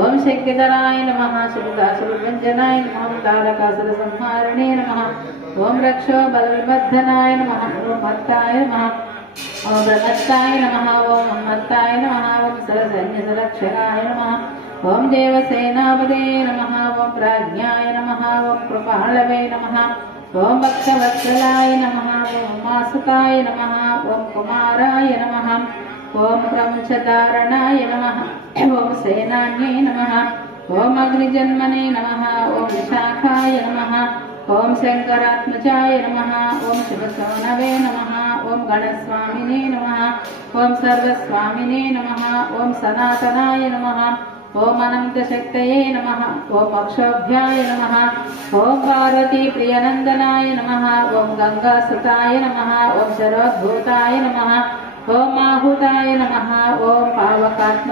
ओम शक्तिधराय नमः सुरदासुरभञ्जनाय नमः तारकासुरसंहारिणे नमः ओम रक्षो बलविवर्धनाय नमः ओम मत्ताय नमः ओम प्रमत्ताय नमः ओम मत्ताय नमः ओम सरसैन्यसरक्षकाय नमः ओम देवसेनापते नमः ओम प्राज्ञाय नमः ओम कृपालवे नमः ओम भक्तवत्सलाय नमः ओम मासुकाय नमः ओम कुमाराय नमः ओम प्रमुचधारणाय नमः ओम सेनान्ये नमः ओम अग्निजन्मने नमः ओम विशाखाय नमः ओम शंकरात्मजाय नमः ओम शिवसौनवे नमः ओम गणस्वामिने नमः ओम सर्वस्वामिने नमः ओम सनातनाय नमः ओम अनंतशक्तये नमः ओम अक्षोभ्याय नमः ओम पार्वती प्रियनंदनाय नमः ओम गंगासुताय नमः ओम शरोद्भूताय नमः ओम आहुताय नमः ओम पावकात्